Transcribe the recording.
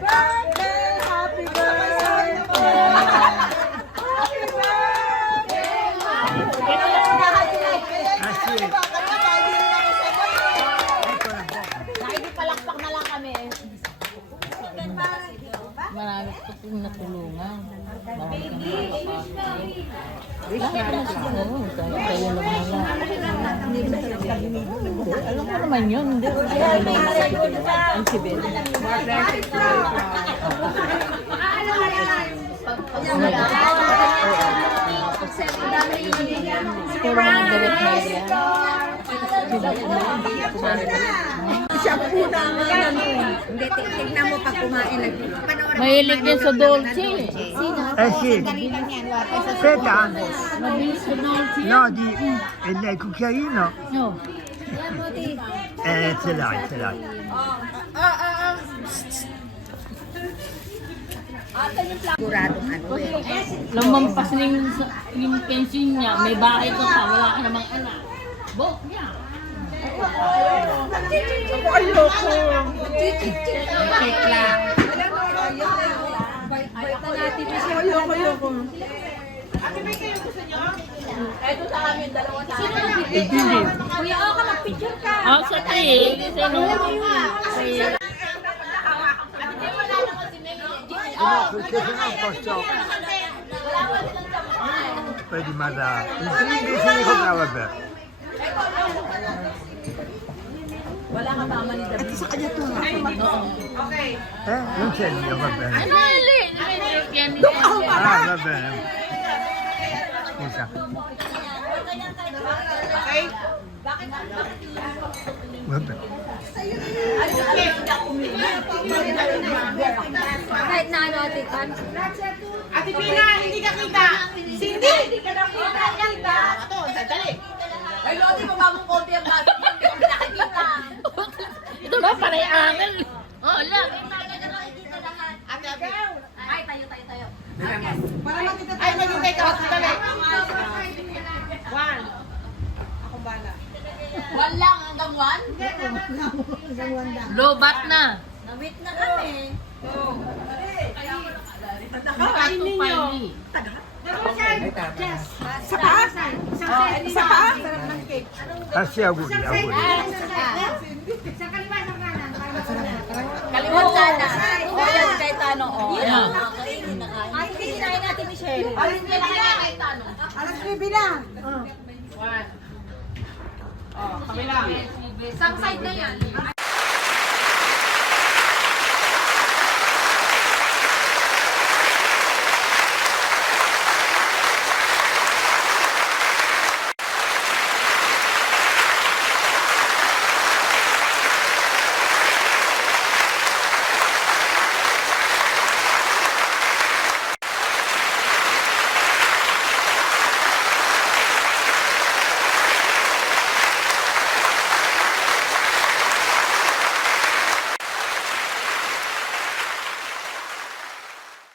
birthday! Happy birthday! Dahil di palakpak na lang kami. Marami ko pong natulungan. Marami kang kayo lang nila. Alam ko naman yun. Hindi ko ang sibel. Siguro mga galit na yan. Siya po na hindi, tignan mo pag kumain. Mahilig din sa dolce. Eh sì, aspetta, Mabilis sa dolce. no, il cucchiaino, No. ce l'hai, ce l'hai. Siguradong ano eh. Lumampas na yung pension niya. May bahay ko pa. Wala ka namang anak. Bok niya. Ako ayoko. Cake lang. Ayoko. Hindi. Kuya, ka mag-picture ka. Ah, sa tayo. Sino? Perché se no posso... Poi di mandare... Il invece di cosa vabbè. Wala ka tama ni David. Sa kanya to. Non c'è il mio, va bene. Ano, Eli? Ah, va bene. Scusa. Vabbè. Kahit na ano, Ate Pan. Ate Pina, hindi ka kita. Cindy, hindi ka nakita. Ito, sandali. Ay, Lodi, mababang konti ang bago. Hindi ko nakikita. Ito ba? Panay angel. Oh, lang. Ate Abi. Ay, tayo. Ay, magigay ka. Sandali. One. Ako bala. One lang hanggang one? Lobat na. Na-meet na kami. Kato finally. Sa pa? Sa pa? Passi auguri, auguri. Kalimutan sana. O yan, kahit ano. O, Yan. Kainin na kain. Ay, hindi sinahin natin, Michelle. Alas 9 na. One. Oh, kami lang. Isang side na yan.